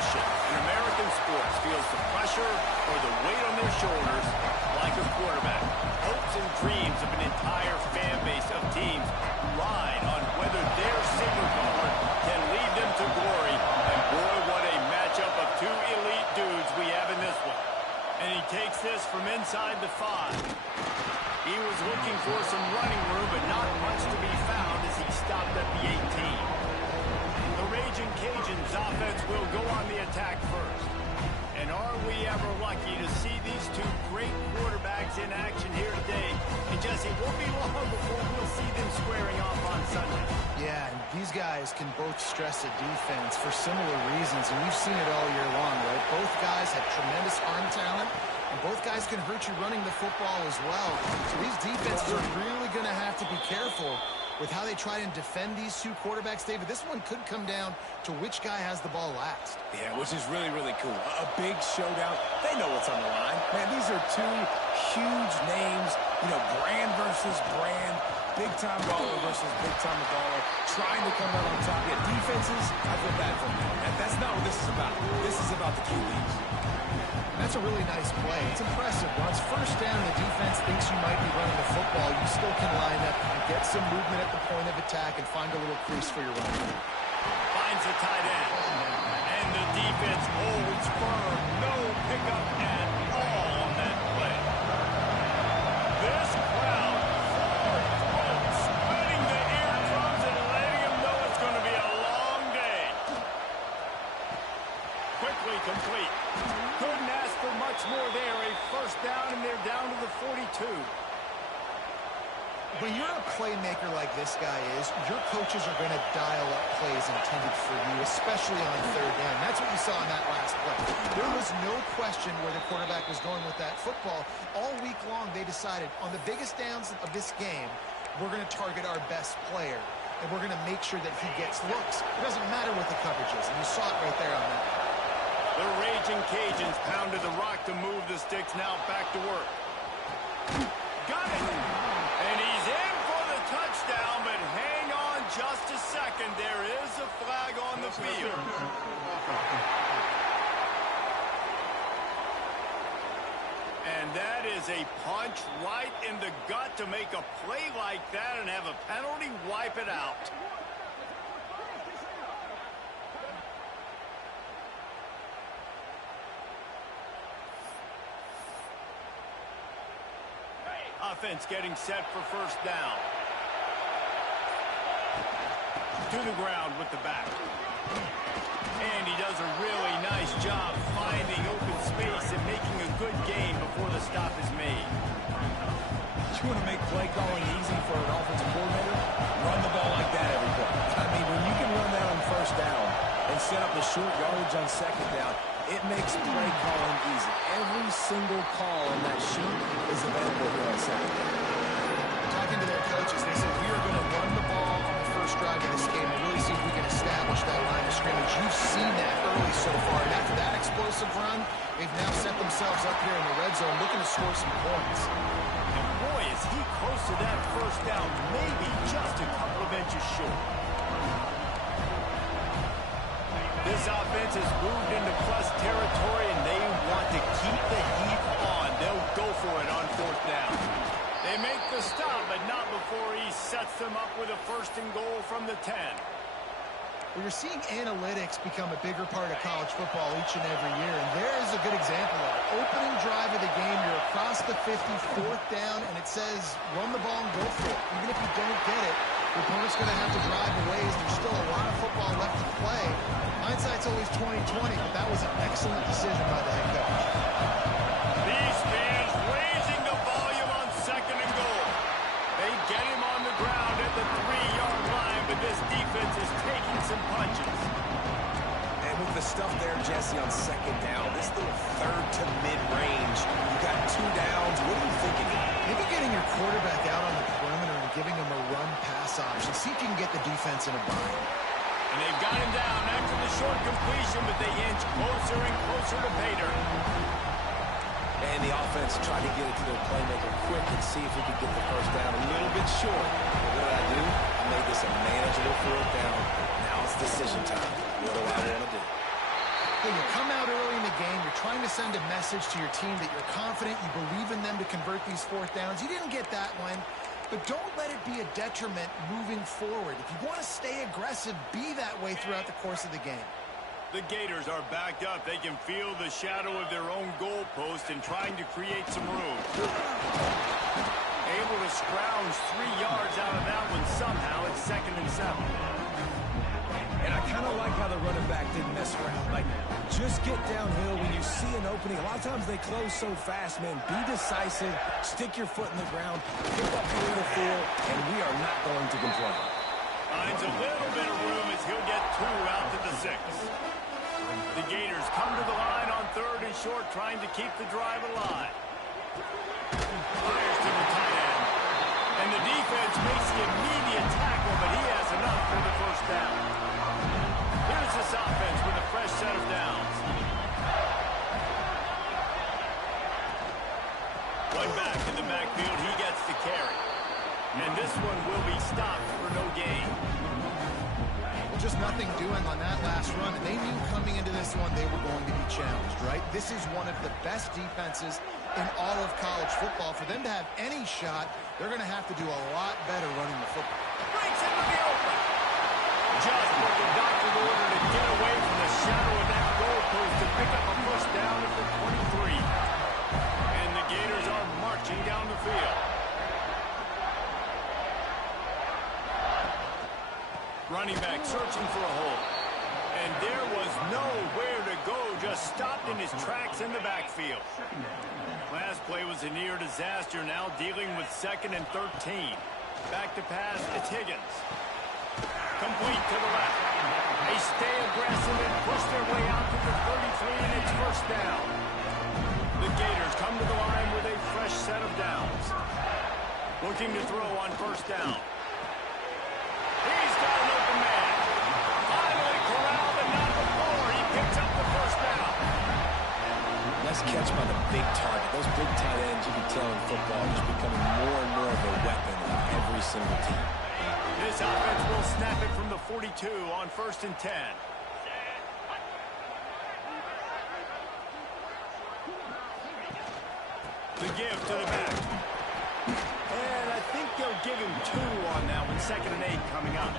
position in American sports feels the pressure or the weight on their shoulders like a quarterback. Hopes and dreams of an entire fan base of teams ride on whether their signal caller can lead them to glory. And boy, what a matchup of two elite dudes we have in this one. And he takes this from inside the 5. He was looking for some running room, but not much to be found as he stopped at the 18. The Raging Cajuns offense will go on the attack first. And are we ever lucky to see these two great quarterbacks in action here today? And Jesse, it won't be long before we'll see them squaring off on Sunday. Yeah, and these guys can both stress a defense for similar reasons, and we've seen it all year long, right? Both guys have tremendous arm talent, and both guys can hurt you running the football as well. So these defenses are really going to have to be careful with how they try and defend these two quarterbacks. David, this one could come down to which guy has the ball last. Yeah, which is really, really cool. A big showdown. They know what's on the line. Man, these are two huge names, you know, brand versus brand, big-time baller versus big-time baller, trying to come out on top. Yeah, defenses, I feel bad for them. And that's not what this is about. This is about the QBs. That's a really nice play. It's impressive. Once first down, the defense thinks you might be running the football. You still can line up and get some movement at the point of attack and find a little crease for your run. Finds the tight end. And the defense holds firm. No pickup at all on that play. This crowd, full throat, splitting the eardrums and letting them know it's going to be a long day. Quickly complete. Couldn't ask for much more there. A first down, and they're down to the 42. When you're a playmaker like this guy is, your coaches are going to dial up plays intended for you, especially on third down. That's what you saw in that last play. There was no question where the quarterback was going with that football. All week long, they decided on the biggest downs of this game, we're going to target our best player, and we're going to make sure that he gets looks. It doesn't matter what the coverage is, and you saw it right there on that. The Raging Cajuns pounded the rock to move the sticks. Now back to work. Got it! And he's in for the touchdown, but hang on just a second. There is a flag on the field. And that is a punch right in the gut to make a play like that and have a penalty wipe it out. Offense getting set for first down. To the ground with the back. And he does a really nice job finding open space and making a good gain before the stop is made. You want to make play calling easy for an offensive coordinator? Run the ball like that every play. I mean, when you can run that on first down and set up the short yardage on second down, it makes play calling easy. Every single call on that sheet is available here on Saturday. Talking to their coaches, they said, we are going to run the ball on the first drive of this game and really see if we can establish that line of scrimmage. You've seen that early so far, and after that explosive run, they've now set themselves up here in the red zone looking to score some points. And boy, is he close to that first down, maybe just a couple of inches short. This offense has moved into plus territory, and they want to keep the heat on. They'll go for it on fourth down. They make the stop, but not before he sets them up with a first and goal from the 10. Well, you're seeing analytics become a bigger part of college football each and every year, and there is a good example of it. Opening drive of the game, you're across the 50, fourth down, and it says run the ball and go for it. Even if you don't get it, your opponent's going to have to drive a ways. There's still a lot of football left to play. Hindsight's always 20/20, but that was an excellent decision by the head coach. These fans raising the volume on second and goal. They get him on the ground at the 3-yard line, but this defense is taking some punches. And with the stuff there, Jesse, on second down, this little third to mid-range, you got 2 downs. What are you thinking here? Maybe getting your quarterback out on the perimeter and giving him a run-pass option. See if you can get the defense in a bind. And they've got him down after the short completion, but they inch closer and closer to Bader. And the offense tried to get it to their playmaker quick and see if we could get the first down a little bit short. But what did I do? I made this a manageable fourth down. Now it's decision time. What do I want to do? Hey, you come out early in the game, you're trying to send a message to your team that you're confident, you believe in them to convert these fourth downs. You didn't get that one, but don't let it be a detriment moving forward. If you want to stay aggressive, be that way throughout the course of the game. The Gators are backed up. They can feel the shadow of their own goalpost and trying to create some room. Able to scrounge 3 yards out of that one somehow. It's 2nd and 7. And I kind of like how the running back didn't mess around. Like, just get downhill when you see an opening. A lot of times they close so fast, man. Be decisive. Stick your foot in the ground. Pick up the field, and we are not going to complain. Finds a little bit of room as he'll get 2 out to the 6. The Gators come to the line on 3rd and short, trying to keep the drive alive. Fires to the tight end. And the defense makes the immediate tackle, but he has enough for the first down. Here's this offense with a fresh set of downs. One back in the backfield, he gets the carry. And this one will be stopped for no gain. Just nothing doing on that last run, and they knew coming into this one they were going to be challenged, right? This is one of the best defenses in all of college football. For them to have any shot, they're going to have to do a lot better running the football. Breaks into the open. Just what the doctor ordered to get away from the shadow of that goalpost to pick up a first down at the 23. And the Gators are marching down the field. Running back searching for a hole. And there was nowhere to go, just stopped in his tracks in the backfield. Last play was a near disaster, now dealing with 2nd and 13. Back to pass, it's Higgins. Complete to the left. They stay aggressive and push their way out to the 33, and it's first down. The Gators come to the line with a fresh set of downs. Looking to throw on first down. He's got an open man. Finally corralled, but not before. He picks up the first down. Nice catch by the big target. Those big tight ends, you can tell in football, just becoming more and more of a weapon in every single team. This offense will snap it from the 42 on 1st and 10. The give to the back. And I think they'll give him 2 on that one. 2nd and 8 coming up.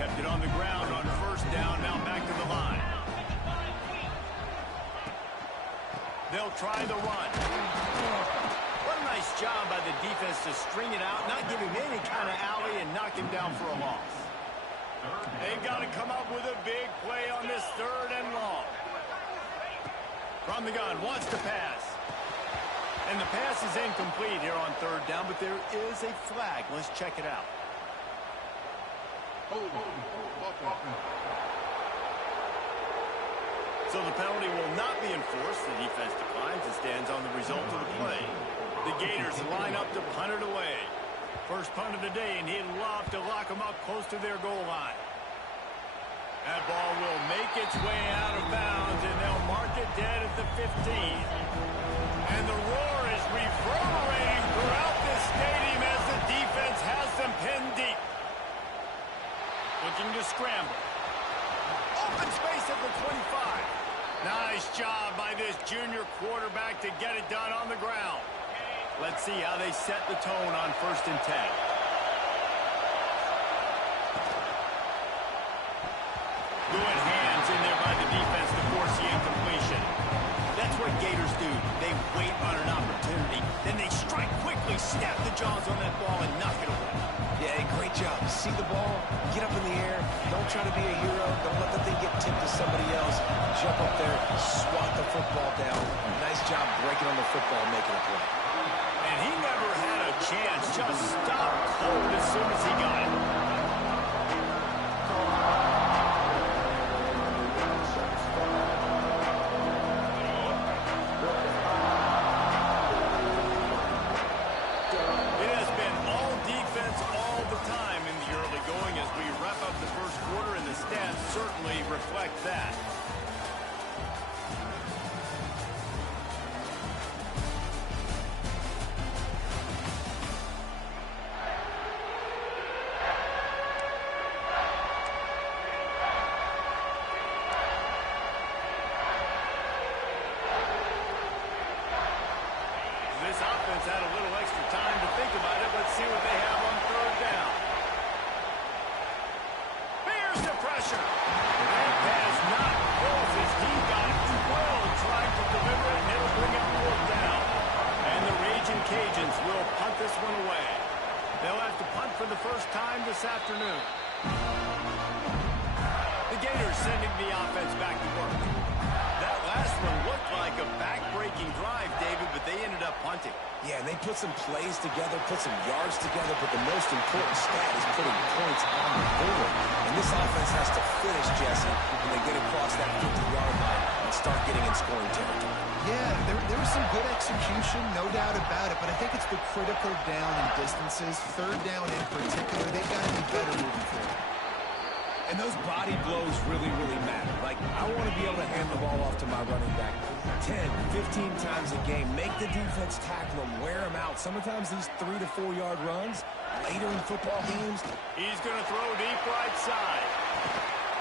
Kept it on the ground on first down. Now back to the line. They'll try the run. What a nice job by the defense to string it out, not give him any kind of alley, and knock him down for a loss. They've got to come up with a big play on this 3rd and long. From the gun, wants to pass. And the pass is incomplete here on 3rd down, but there is a flag. Let's check it out. So the penalty will not be enforced. The defense declines and stands on the result of the play. The Gators line up to punt it away. First punt of the day, and he'd love to lock them up close to their goal line. That ball will make its way out of bounds, and they'll mark it dead at the 15. And the roar is reverberating throughout this stadium as the defense has them pinned deep. Looking to scramble. Open space at the 25. Nice job by this junior quarterback to get it done on the ground. Let's see how they set the tone on 1st and 10. Good hands in there by the defense to force the incompletion. That's what Gators do. They wait on an opportunity, then they strike quickly, snap the jaws on that ball, and knock it away. Yeah, great job. See the ball, get up in the air. Don't try to be a hero. Don't let the thing get tipped to somebody else. Jump up there, swat the football down. Nice job breaking on the football, making a play. And he never had a chance. Just stopped cold as soon as he got it. It has been all defense all the time in the early going as we wrap up the first quarter, and the stats certainly reflect that. had a little extra time to think about it. Let's see what they have on third down. Here's the pressure. That pass not close as he got 12 trying to deliver it, and it'll bring up fourth down. And the Raging Cajuns will punt this one away. They'll have to punt for the first time this afternoon. The Gators sending the offense back to work. That last one looked like a back-breaking drive, David, but they ended up punting. Yeah, and they put some plays together, put some yards together, but the most important stat is putting points on the board. And this offense has to finish, Jesse, when they get across that 50-yard line and start getting in scoring territory. Yeah, there was some good execution, no doubt about it, but I think it's the critical down and distances, third down in particular. They've got to be better moving forward. And those body blows really, really matter. Like, I want to be able to hand the ball off to my running back 10, 15 times a game. Make the defense tackle him, wear him out. Sometimes these 3 to 4 yard runs later in football games. He's going to throw deep right side.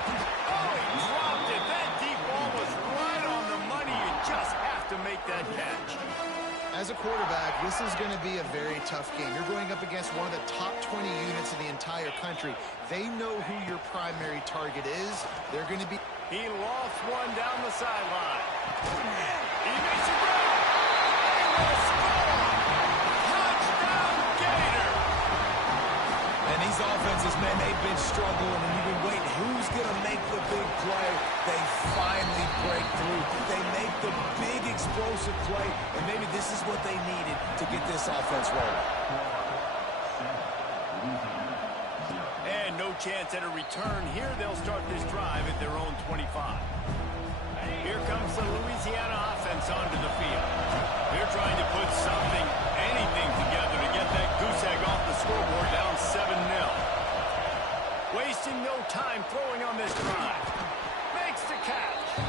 Oh, he dropped it. That deep ball was right on the money. You just have to make that catch. As a quarterback, this is going to be a very tough game. You're going up against one of the top 20 units in the entire country. They know who your primary target is. They're going to be... He lost one down the sideline. He makes it run. He will score. Touchdown, Gator. And these offenses, man, they've been struggling, and you've been waiting. Who's going to make the big play? They finally break through. They make the big explosive play, and maybe this is what they needed to get this offense rolling. And no chance at a return here. They'll start this drive at their own 25. Here comes the Louisiana offense onto the field. They're trying to put something, anything together to get that goose egg off the scoreboard down 7-0. Wasting no time throwing on this drive. Makes the catch.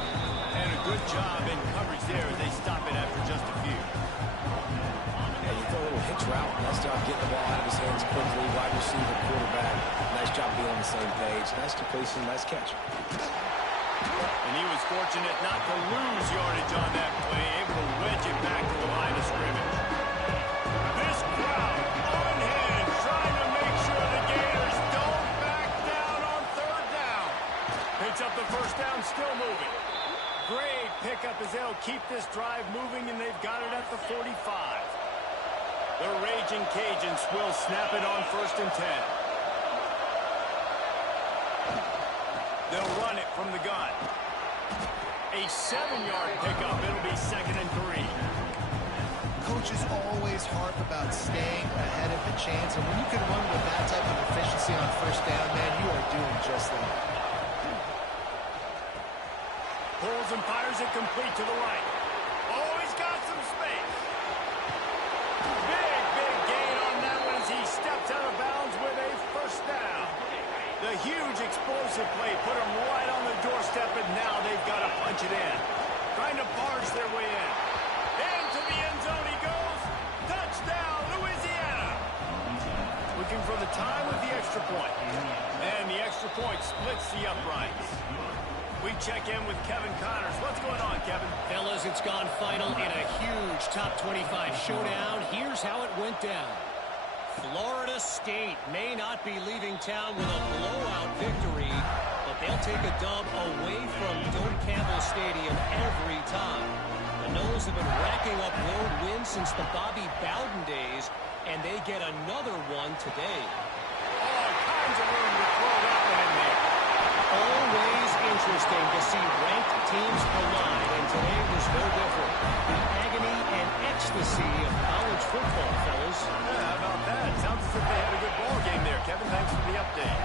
And a good job in coverage there as they stop it after just a few. Yeah, you throw a little hitch route. Nice job getting the ball out of his hands quickly. Wide receiver, quarterback. Nice job being on the same page. Nice completion, nice catch. And he was fortunate not to lose yardage on that play, able to wedge it back to the line of scrimmage. This crowd on hand trying to make sure the Gators don't back down on third down. Picks up the first down, still moving. Great pickup as they'll keep this drive moving, and they've got it at the 45. The Raging Cajuns will snap it on 1st and 10. They'll run it from the gun. A 7-yard pickup. It'll be 2nd and 3. Coaches always harp about staying ahead of the chance, and when you can run with that type of efficiency on first down, man, you are doing just that. Pulls and fires it complete to the right. Oh, he's got some space. Big gain on that one as he steps out of bounds with a first down. The huge explosive play put him right on the doorstep, and now they've got to punch it in. Trying to barge their way in. Into the end zone he goes. Touchdown, Louisiana. Looking for the time with the extra point. And the extra point splits the uprights. We check in with Kevin Connors. What's going on, Kevin? Fellas, it's gone final in a huge top 25 showdown. Here's how it went down. Florida State may not be leaving town with a blowout victory, but they'll take a dub away from Doak Campbell Stadium every time. The Noles have been racking up road wins since the Bobby Bowden days, and they get another one today. All kinds of room to throw that one in there. Always interesting to see ranked teams collide, and today was no different. The agony and ecstasy of college football, fellas. Yeah, how about that? Sounds as if they had a good ball game there. Kevin, thanks for the update.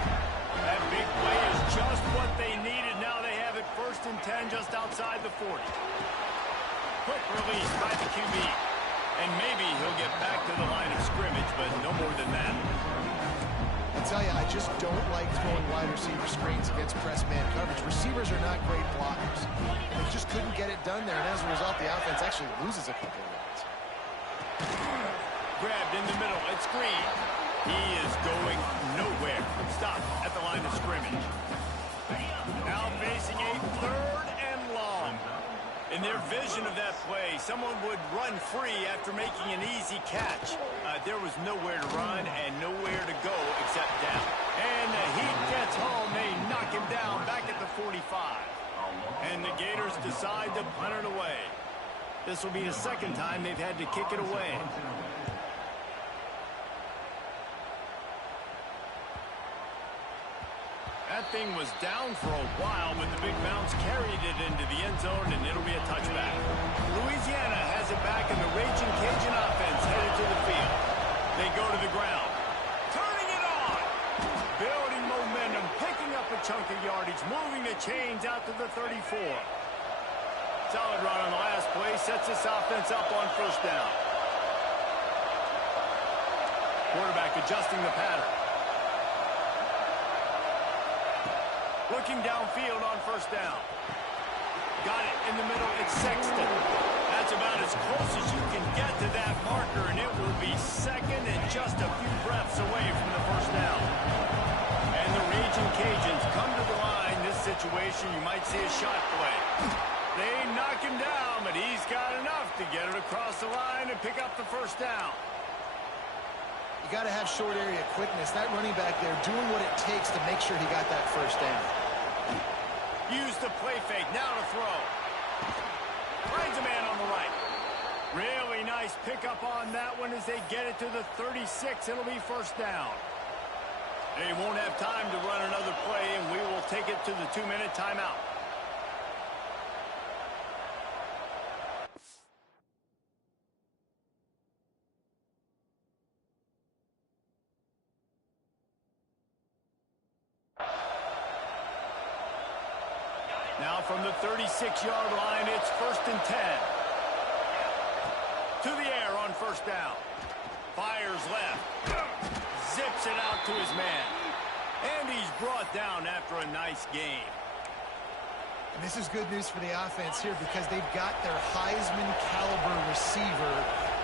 That big play is just what they needed. Now they have it 1st and 10 just outside the 40. Quick release by the QB. And maybe he'll get back to the line of scrimmage, but no more than that. I tell you, I just don't like throwing wide receiver screens against press man coverage. Receivers are not great blockers. They just couldn't get it done there, and as a result, the offense actually loses a couple of yards. Grabbed in the middle. It's Green. He is going nowhere. Stop at the line of scrimmage. Now facing a 3rd and long. In their vision of that play, someone would run free after making an easy catch. There was nowhere to run and nowhere to go except down. And the Heat gets home. They knock him down back at the 45. And the Gators decide to punt it away. This will be the second time they've had to kick it away. That thing was down for a while, but the big bounce carried it into the end zone, and it'll be a touchback. Louisiana has it back, and the Raging Cajun offense headed to the field. They go to the ground. Turning it on! Building momentum, picking up a chunk of yardage, moving the chains out to the 34. Solid run on the last play, sets this offense up on first down. Quarterback adjusting the pattern. Looking downfield on first down. Got it in the middle. It's Sexton. That's about as close as you can get to that marker, and it will be second and just a few breaths away from the first down. And the Raging Cajuns come to the line. This situation, you might see a shot play. They knock him down, but he's got enough to get it across the line and pick up the first down. You got to have short area quickness. That running back there doing what it takes to make sure he got that first down. Use the play fake. Now to throw. Finds a man on the right. Really nice pickup on that one as they get it to the 36. It'll be first down. They won't have time to run another play, and we will take it to the 2-minute timeout. Now from the 36-yard line, it's 1st and 10. To the air on first down. Fires left. Zips it out to his man. And he's brought down after a nice gain. And this is good news for the offense here because they've got their Heisman-caliber receiver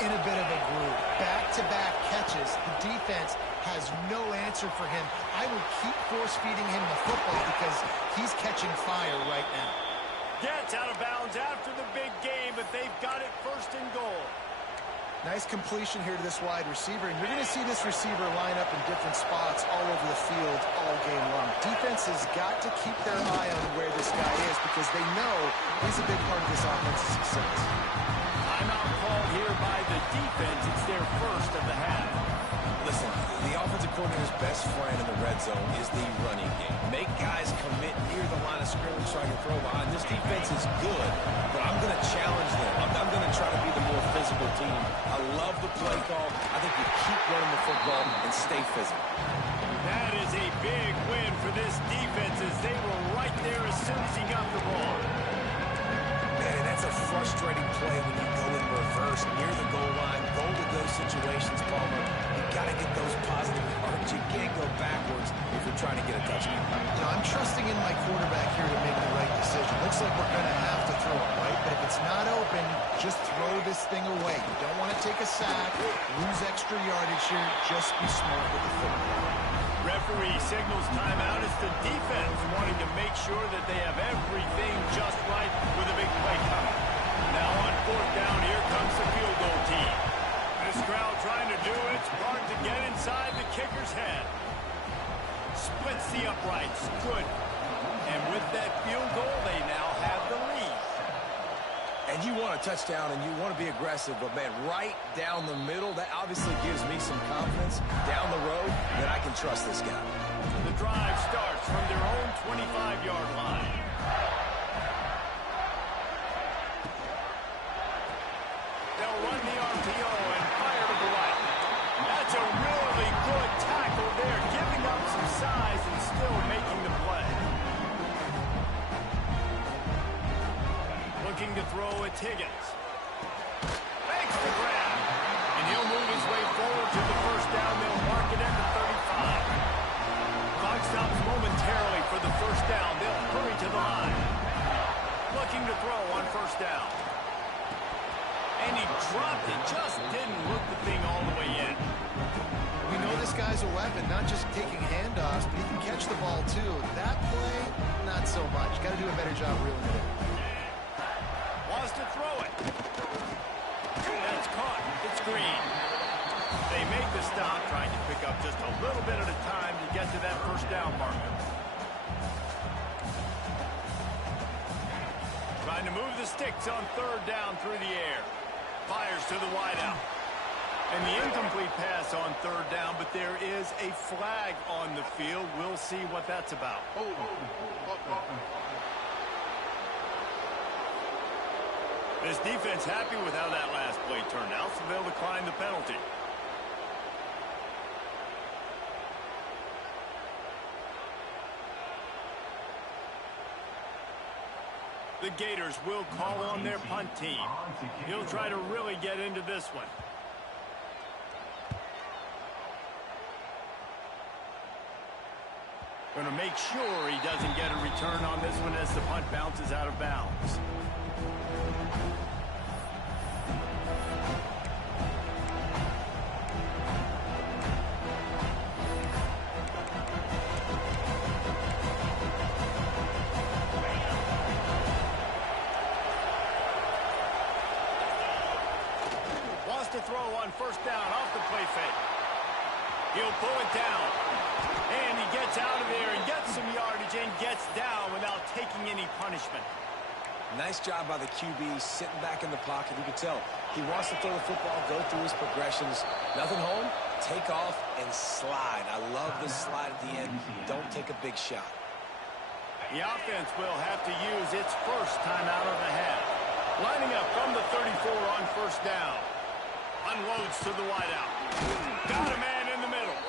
in a bit of a groove. Back-to-back catches. The defense has no answer for him. I would keep force-feeding him the football because he's catching fire right now. Gets out of bounds after the big game, but they've got it 1st and goal. Nice completion here to this wide receiver, and you're going to see this receiver line up in different spots all over the field all game long. Defense has got to keep their eye on where this guy is because they know he's a big part of this offense's success. Timeout called here by the defense. It's their first of the half. Listen, the offensive coordinator's best friend in the red zone is the running game. Make guys commit near the line of scrimmage so I can throw behind. This defense is good, but I'm going to challenge them. I'm going to try to be the more physical team. I love the play call. I think you keep running the football and stay physical. That is a big win for this defense as they were right there as soon as he got the ball. Man, that's a frustrating play when you go in reverse near the goal line. Goal-to-go situations, Palmer. You've got to get those positive yards. You can't go backwards if you're trying to get a touchdown. You know, I'm trusting in my quarterback here to make the right decision. Looks like we're going to have to throw it, right? But if it's not open, just throw this thing away. You don't want to take a sack, lose extra yardage here. Just be smart with the football. Referee signals timeout as the defense wanting to make sure that they have everything just right with a big play coming. Now on 4th down, here comes the field goal team. This crowd trying to do its part to get inside the kicker's head. Splits the uprights. Good. And with that field goal, they now have the lead. And you want a touchdown and you want to be aggressive, but, man, right down the middle, that obviously gives me some confidence down the road that I can trust this guy. The drive starts from their own 25-yard line. They'll run the RPO and fire to the right. That's a really good tackle there, giving up some size and still making the play. Looking to throw at Higgins. Makes the grab. And he'll move his way forward to the first down. They'll mark it at the 35. Clock stops momentarily for the first down. They'll hurry to the line. Looking to throw on first down. And he dropped it. Just didn't look the thing all the way in. We know this guy's a weapon, not just taking handoffs, but he can catch the ball too. That play, not so much. Got to do a better job reeling it in. Lost to throw it. That's caught. It's Green. They make the stop, trying to pick up just a little bit at a time to get to that first down marker. Trying to move the sticks on third down through the air. Fires to the wideout. And the incomplete pass on third down, but there is a flag on the field. We'll see what that's about. This defense happy with how that last play turned out, so they'll decline the penalty. The Gators will call on their punt team. He'll try to really get into this one. Going to make sure he doesn't get a return on this one as the punt bounces out of bounds. Wants to throw on first down off the play fake. He'll pull it down. And he gets out of there and gets some yardage and gets down without taking any punishment. Nice job by the QB sitting back in the pocket. You can tell he wants to throw the football, go through his progressions. Nothing home, take off, and slide. I love the slide at the end. Don't take a big shot. The offense will have to use its first timeout of the half. Lining up from the 34 on first down. Unloads to the wideout. Got a man in the middle.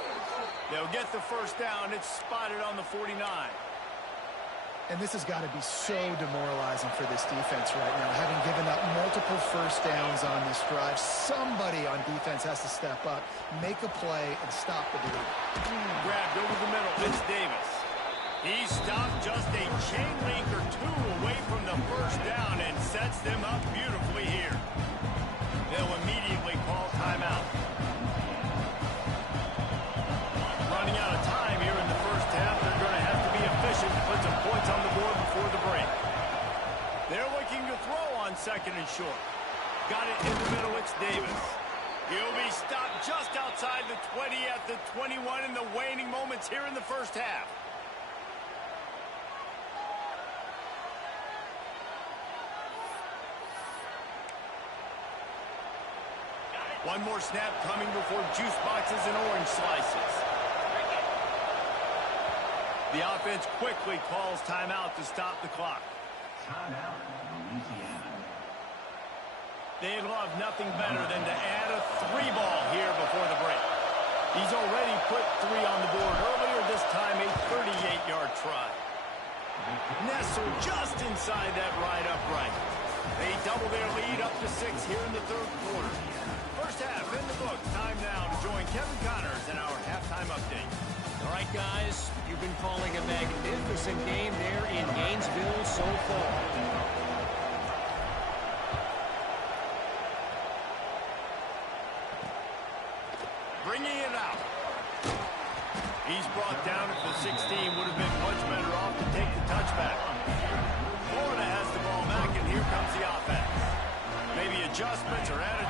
They'll get the first down. It's spotted on the 49. And this has got to be so demoralizing for this defense right now, having given up multiple first downs on this drive. Somebody on defense has to step up, make a play, and stop the bleed. Grabbed over the middle. It's Davis. He stopped just a chain link or two away from the first down and sets them up beautifully here. They'll immediately call timeout. Running out of time here in the first half. They're going to have to be efficient to put some points on the board before the break. They're looking to throw on second and short. Got it in the middle. It's Davis. He'll be stopped just outside the 20 at the 21 in the waning moments here in the first half. One more snap coming before juice boxes and orange slices. The offense quickly calls timeout to stop the clock. Timeout, Louisiana. They'd love nothing better than to add a 3-ball here before the break. He's already put 3 on the board earlier, this time a 38-yard try. Nestled just inside that right upright. They double their lead up to 6 here in the third quarter. First half in the books. Time now to join Kevin Connors in our halftime update. All right, guys, you've been calling a magnificent game there in Gainesville so far. Bringing it out. He's brought down at the 16. Would have been much better off to take the touchback. Florida has the ball back, and here comes the offense. Maybe adjustments or attitude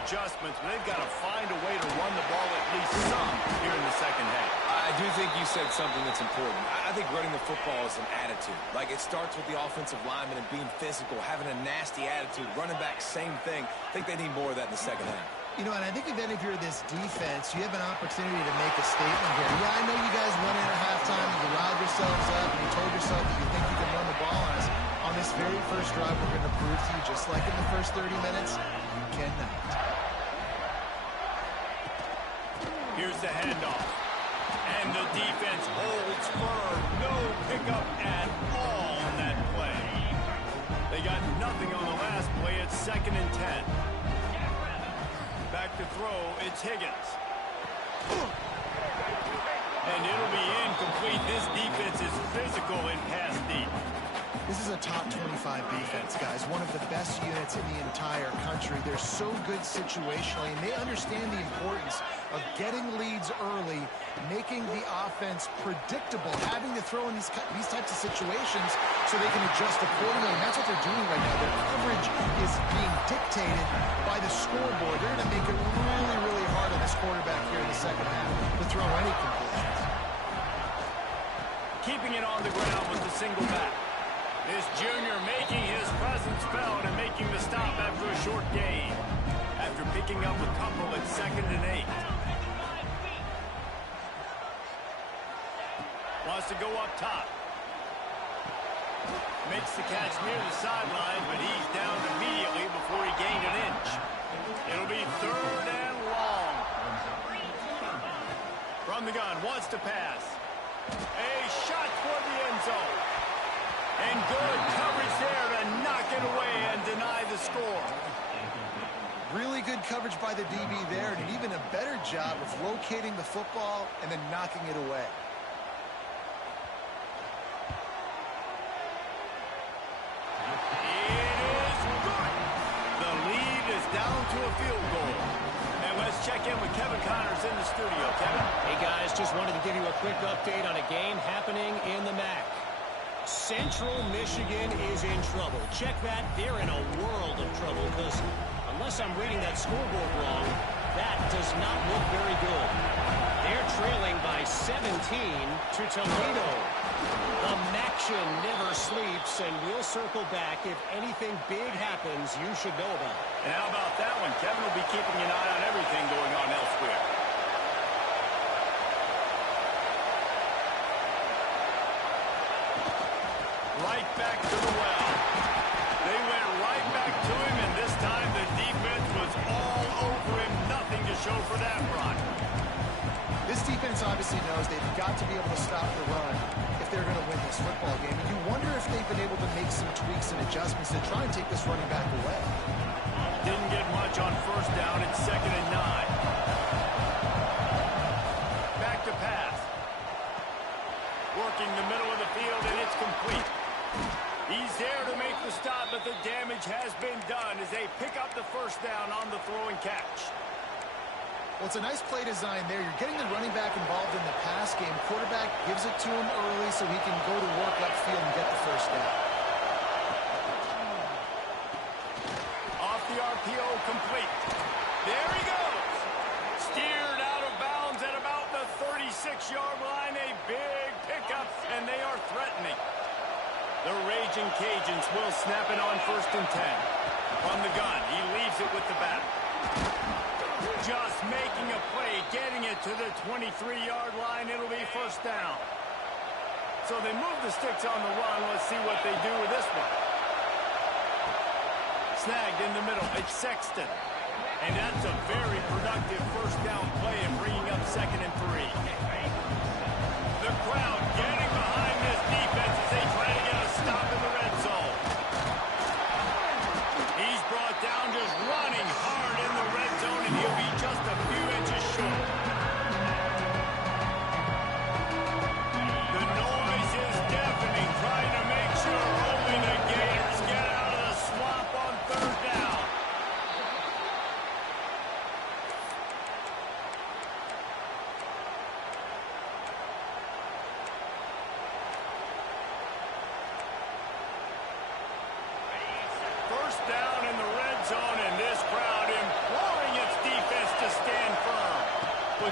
adjustments, but they've got to find a way to run the ball at least some here in the second half. I do think you said something that's important. I think running the football is an attitude. Like, it starts with the offensive lineman and being physical, having a nasty attitude. Running back, same thing. I think they need more of that in the second half. You know, and I think if you're this defense, you have an opportunity to make a statement here. Yeah, I know you guys went in at halftime and you riled yourselves up and you told yourself that you think you can run the ball on us. On this very first drive, we're going to prove to you, just like in the first 30 minutes, you cannot. Here's the handoff. And the defense holds firm. No pickup at all on that play. They got nothing on the last play. It's 2nd and 10. Back to throw. It's Higgins. And it'll be incomplete. This defense is physical in pass deep. This is a top 25 defense, guys. One of the best units in the entire country. They're so good situationally, and they understand the importance of getting leads early, making the offense predictable, having to throw in these types of situations so they can adjust accordingly. And that's what they're doing right now. Their coverage is being dictated by the scoreboard. They're going to make it really, really hard on this quarterback here in the second half to throw any completions. Keeping it on the ground with the single back. This junior making his presence felt and making the stop after a short gain. After picking up a couple at 2nd and 8. Wants to go up top. Makes the catch near the sideline, but he's down immediately before he gained an inch. It'll be 3rd and long. From the gun, wants to pass. A shot toward the end zone. And good coverage there to knock it away and deny the score. Really good coverage by the DB there, and even a better job of locating the football and then knocking it away. It is good. The lead is down to a field goal. And let's check in with Kevin Connors in the studio. Kevin? Hey, guys, just wanted to give you a quick update on a game happening in the MAC. Central Michigan is in trouble. Check that. They're in a world of trouble because unless I'm reading that scoreboard wrong, that does not look very good. They're trailing by 17 to Toledo. The MACtion never sleeps, and we'll circle back. If anything big happens, you should know about it. And how about that one? Kevin will be keeping an eye on everything going on elsewhere. Right back to the well. They went right back to him, and this time the defense was all over him. Nothing to show for that run. This defense obviously knows they've got to be able to stop the run if they're going to win this football game. And you wonder if they've been able to make some tweaks and adjustments to try and take this running back away. Didn't get much on 1st down. It's 2nd and 9. Back to pass. Working the middle of the field, and it's complete. He's there to make the stop, but the damage has been done as they pick up the 1st down on the throw and catch. Well, it's a nice play design there. You're getting the running back involved in the pass game. Quarterback gives it to him early so he can go to work upfield and get the 1st down. Off the RPO, complete. There he goes. Steered out of bounds at about the 36-yard line. A big pickup, and they are threatening. The Raging Cajuns will snap it on 1st and 10. From the gun, he leaves it with the back. Just making a play, getting it to the 23-yard line. It'll be 1st down. So they move the sticks on the run. Let's see what they do with this one. Snagged in the middle. It's Sexton. And that's a very productive 1st down play and bringing up 2nd and 3. The crowd getting behind this defense as they try to get a stop in the red zone. He's brought down just running hard in the red zone, and he'll be just a few inches short. The noise is deafening, trying to make sure only the Gators get out of the swamp on 3rd down.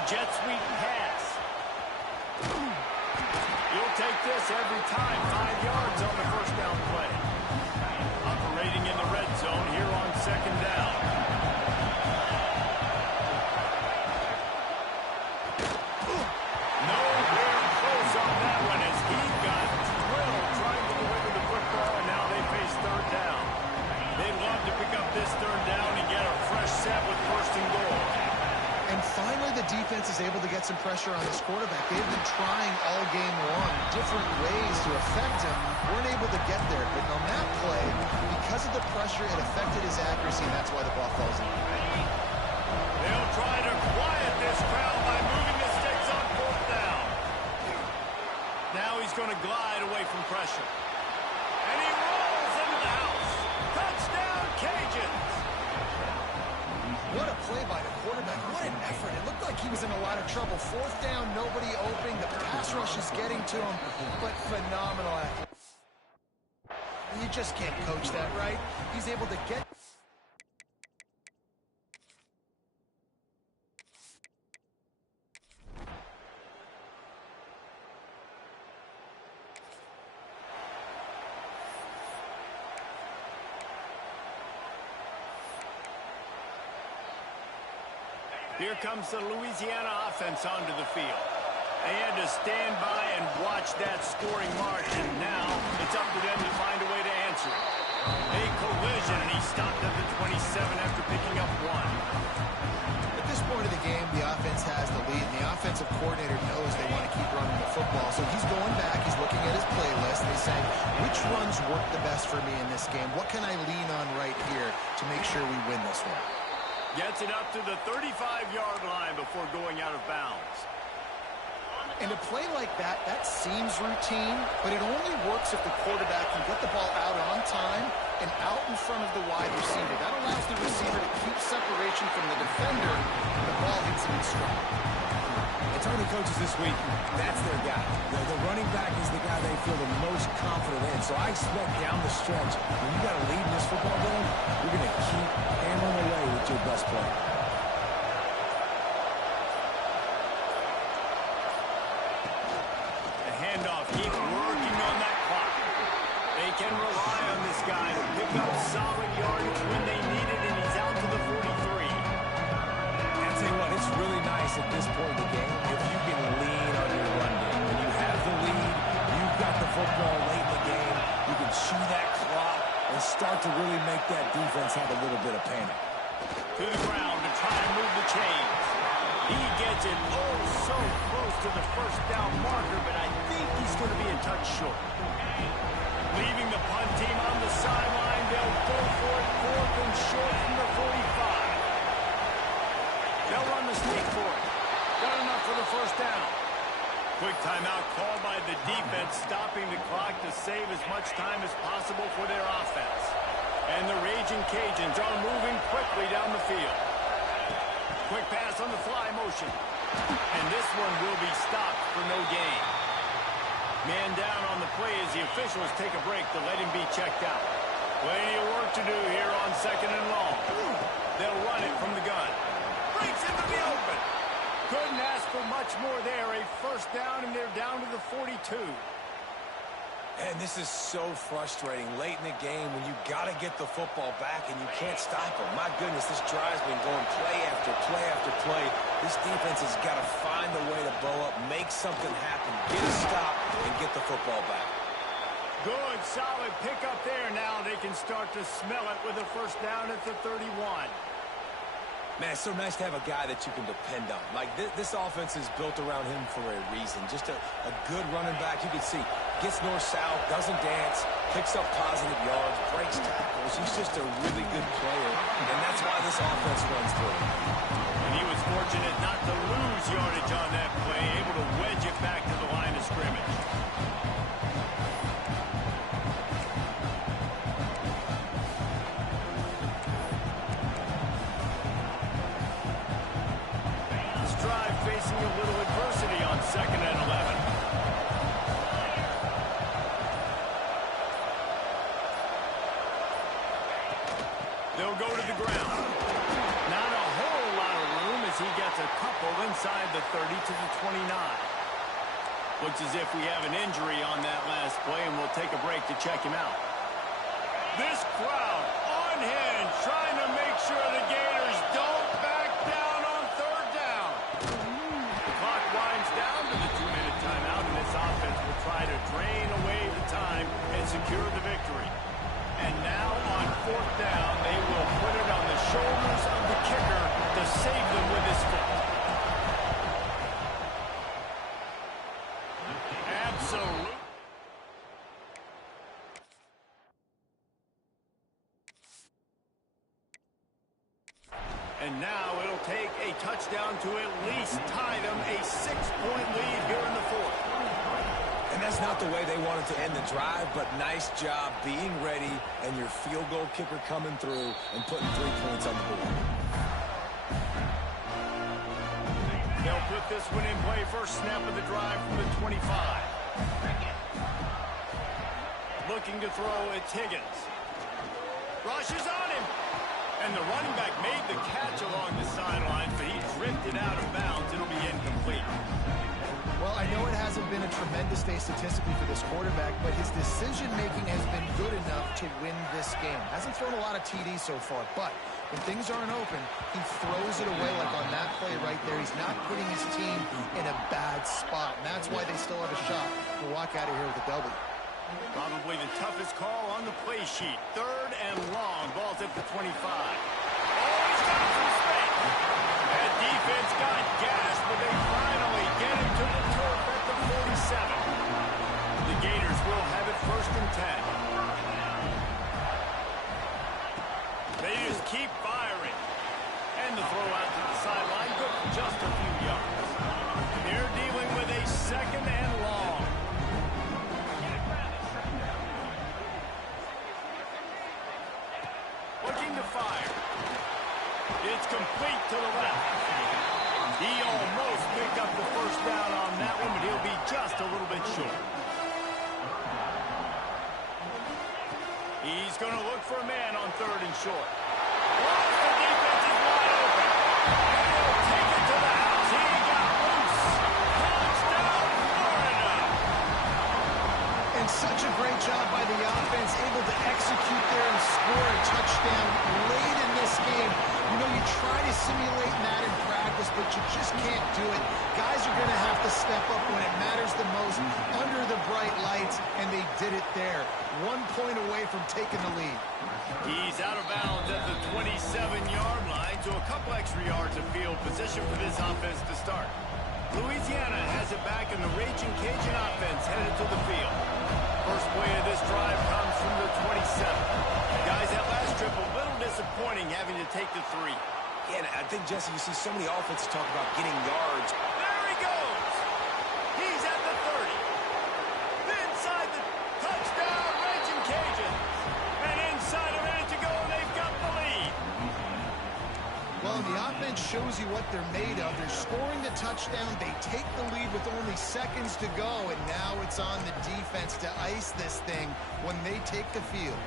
Jet sweep pass. You'll take this every time. 5 yards on the 1st down play. Operating in the red zone here on 2nd down. Nowhere close on that one as he got drilled trying to deliver the football, and now they face 3rd down. They'd love to pick up this 3rd down and get a fresh set with 1st and goal. And finally, the defense is able to get some pressure on this quarterback. They've been trying all game long different ways to affect him. Weren't able to get there. But on that play, because of the pressure, it affected his accuracy, and that's why the ball falls in. They'll try to quiet this crowd by moving the sticks on 4th down. Now he's going to glide away from pressure. And was in a lot of trouble. Fourth down, nobody open. The pass rush is getting to him, but phenomenal. You just can't coach that, right? He's able to get... Here comes the Louisiana offense onto the field. They had to stand by and watch that scoring margin. Now it's up to them to find a way to answer it. A collision, and he stopped at the 27 after picking up one. At this point of the game, the offense has the lead, and the offensive coordinator knows they want to keep running the football. So he's going back, he's looking at his playlist, and he's saying, which runs work the best for me in this game? What can I lean on right here to make sure we win this one? Gets it up to the 35-yard line before going out of bounds. And a play like that, that seems routine, but it only works if the quarterback can get the ball out on time and out in front of the wide receiver. That allows the receiver to keep separation from the defender, and the ball hits him in stride. I told the coaches this week, that's their guy. The running back is the guy they feel the most confident in. So I expect down the stretch, when you got to lead in this football game, you're going to keep hammering away with your best player. The handoff keeps working on that clock. They can rely on this guy to pick up solid yardage when they need it, and he's out to the 43. I'll tell you what, it's really nice at this point in the game if you can lean on your run game. When you have the lead, you've got the football late in the game, you can chew that clock and start to really make that defense have a little bit of panic. To the ground to try to move the chains. He gets it so close to the first down marker, but I think he's going to be a touch short. Leaving the punt team on the sideline, they'll go for it, fourth and short from the 45. They'll run the sneak for it. Got enough for the first down. Quick timeout called by the defense, stopping the clock to save as much time as possible for their offense. And the Raging Cajuns are moving quickly down the field. Quick pass on the fly motion. And this one will be stopped for no gain. Man down on the play as the officials take a break to let him be checked out. Plenty of work to do here on second and long. They'll run it from the gun. Breaks into the open. Couldn't ask for much more there. A first down, and they're down to the 42. And this is so frustrating late in the game when you got to get the football back and you can't stop them. My goodness, this drive's been going play after play after play. This defense has got to find a way to bow up, make something happen, get a stop, and get the football back. Good, solid pickup there. Now they can start to smell it with a first down at the 31. Man, it's so nice to have a guy that you can depend on. Like, this offense is built around him for a reason. Just a good running back. You can see, gets north-south, doesn't dance, picks up positive yards, breaks tackles. He's just a really good player, and that's why this offense runs through. And he was fortunate not to lose yardage on that play, able to wedge it back to the line of scrimmage. Facing a little adversity on second and 11. They'll go to the ground. Not a whole lot of room as he gets a couple inside the 30 to the 29. Looks as if we have an injury on that last play, and we'll take a break to check him out. This crowd on hand trying to make sure the Gators don't back down on third down. The clock winds down to the 2-minute timeout, and this offense will try to drain away the time and secure the victory. And now on fourth down, they will put it on the shoulders of the kicker to save them with his foot. Absolutely. And now it'll take a touchdown to at least tie them a 6-point lead here in the fourth. And that's not the way they wanted to end the drive, but nice job being ready and your field goal kicker coming through and putting 3 points on the board. They'll put this one in play first snap of the drive from the 25. Looking to throw, it's Higgins. Rushes on him. And the running back made the catch along the sidelines, but he drifted out of bounds. It'll be incomplete. Well, I know it hasn't been a tremendous day statistically for this quarterback, but his decision-making has been good enough to win this game. Hasn't thrown a lot of TDs so far, but when things aren't open, he throws it away like on that play right there. He's not putting his team in a bad spot, and that's why they still have a shot to walk out of here with a W. Probably the toughest call on the play sheet. 3rd and long. Ball's at the 25. Oh, he's got some space. That defense got gas, but they finally get him to the turf at the 47. The Gators will have it 1st and 10. They just keep firing. And the throw out to the sideline. Good for just a few yards. They're dealing with a 2nd and long. Looking to fire. It's complete to the left. He almost picked up the first down on that one, but he'll be just a little bit short. He's going to look for a man on 3rd and short. Once the defense is wide open. And he'll take it to the house. He got loose. Touchdown, Florida. And such a great job by the offense, able to execute there and score a touchdown late in this game. You know, you try to simulate that in practice, but you just can't do it. Guys are going to have to step up when it matters the most under the bright lights, and they did it there. 1 point away from taking the lead. He's out of bounds at the 27-yard line, so a couple extra yards of field position for this offense to start. Louisiana has it back, and the Raging Cajun offense headed to the field. First play of this drive comes from the 27. Guys, that last trip a little disappointing having to take the 3. Yeah, and I think, Jesse, you see so many offenses talk about getting yards. There he goes. He's at the 30. Inside the touchdown, Raging Cajuns. And inside a minute to go, and they've got the lead. Well, the offense shows you what they're made of. They're scoring the touchdown. They take the lead with only seconds to go, and now it's on the defense to ice this thing when they take the field.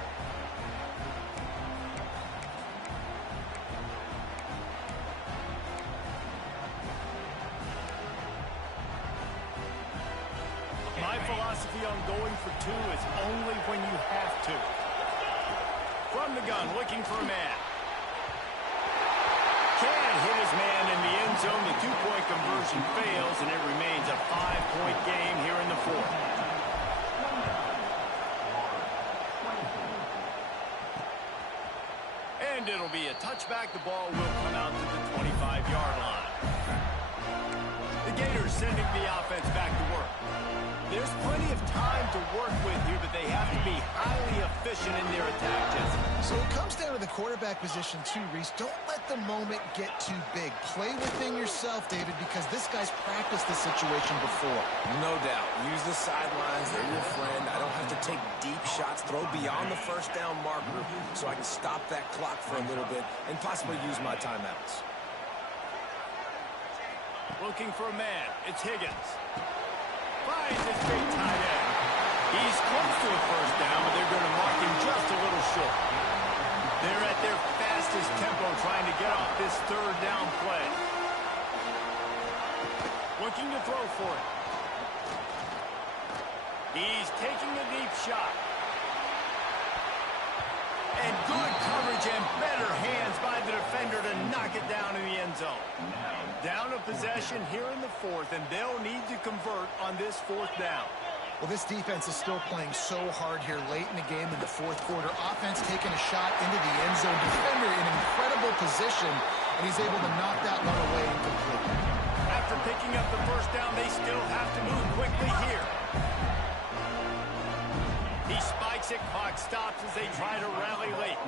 My philosophy on going for 2 is only when you have to. From the gun, looking for a man. Can't hit his man in the end zone. The 2-point conversion fails, and it remains a 5-point game here in the 4th. And it'll be a touchback. The ball will come out to the 25-yard line. The Gators sending the offense back to work. There's plenty of time to work with here, but they have to be highly efficient in their attack, Jesse. So it comes down to the quarterback position too, Reese. Don't let the moment get too big. Play within yourself, David, because this guy's practiced this situation before. No doubt. Use the sidelines. They're your friend. I don't have to take deep shots, throw beyond the first down marker so I can stop that clock for a little bit and possibly use my timeouts. Looking for a man. It's Higgins. Finds his big tight end. He's close to a first down, but they're going to mark him just a little short. They're at their fastest tempo trying to get off this 3rd down play. Looking to throw for it. He's taking a deep shot. And good coverage and better hands by the defender to knock it down in the end zone. Down a possession here in the 4th, and they'll need to convert on this 4th down. Well, this defense is still playing so hard here late in the game in the 4th quarter. Offense taking a shot into the end zone. Defender in incredible position, and he's able to knock that one away incomplete. After picking up the first down, they still have to move quickly here. He spikes it, clock stops as they try to rally late.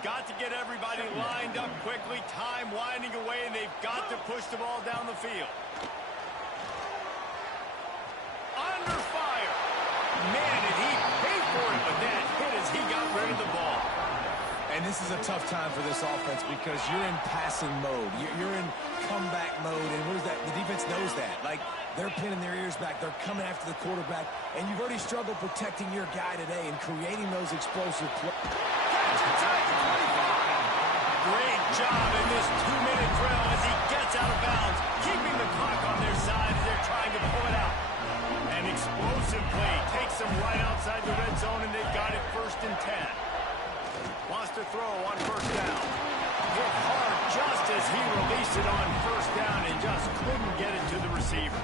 Got to get everybody lined up quickly, time winding away, and they've got to push the ball down the field. Under fire. Man, did he pay for it, but that hit as he got rid of the ball. And And this is a tough time for this offense because you're in passing mode. You're in comeback mode, and what is that? The defense knows that. Like, they're pinning their ears back. They're coming after the quarterback, and you've already struggled protecting your guy today and creating those explosive plays. Great job in this 2-minute drill as he gets out of bounds, keeping the clock on their side as they're trying to pull it out. An explosive play takes them right outside the red zone, and they've got it 1st and 10. Wants to throw on 1st down. Hit hard just as he released it on 1st down and just couldn't get it to the receiver.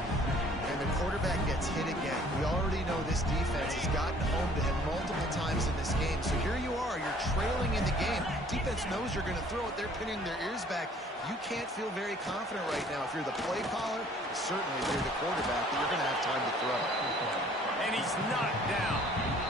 And the quarterback gets hit again. We already know this defense has gotten home to him multiple times in this game. So here you are, you're trailing in the game. Defense knows you're going to throw it. They're pinning their ears back. You can't feel very confident right now. If you're the play caller, certainly if you're the quarterback, that you're going to have time to throw. And he's knocked down.